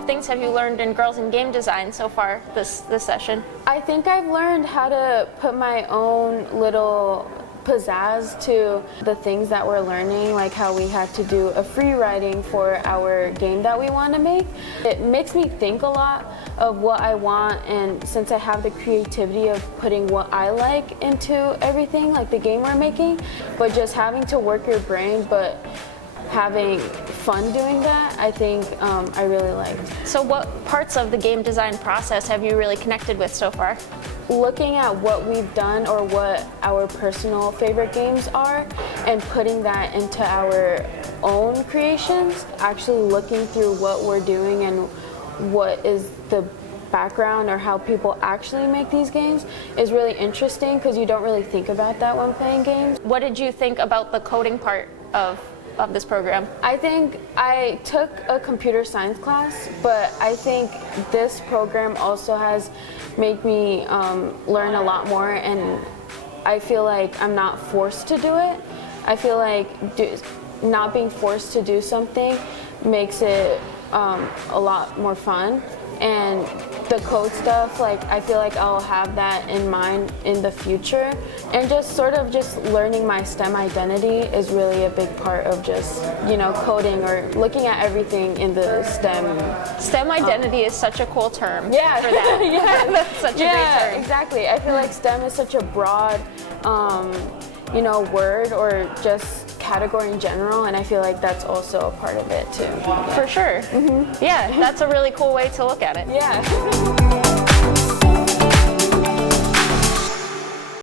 of things have you learned in Girls in Game Design so far this session? I think I've learned how to put my own little pizzazz to the things that we're learning, like how we had to do a free writing for our game that we want to make. It makes me think a lot of what I want, and since I have the creativity of putting what I like into everything, like the game we're making, but just having to work your brain, but having fun doing that, I think I really liked. So what parts of the game design process have you really connected with so far? Looking at what we've done or what our personal favorite games are and putting that into our own creations, actually looking through what we're doing and what is the background or how people actually make these games is really interesting, because you don't really think about that when playing games. What did you think about the coding part of this program? I think I took a computer science class, but I think this program also has made me learn a lot more, and I feel like I'm not forced to do it. I feel like not being forced to do something makes it a lot more fun. And the code stuff, like I feel like I'll have that in mind in the future. And just sort of just learning my STEM identity is really a big part of just, you know, coding or looking at everything in the STEM. STEM identity is such a cool term for that. Yeah, That's such a great term. Exactly. I feel like STEM is such a broad, you know, word or just category in general, and I feel like that's also a part of it too. For sure. Mm-hmm. Yeah, that's a really cool way to look at it. Yeah.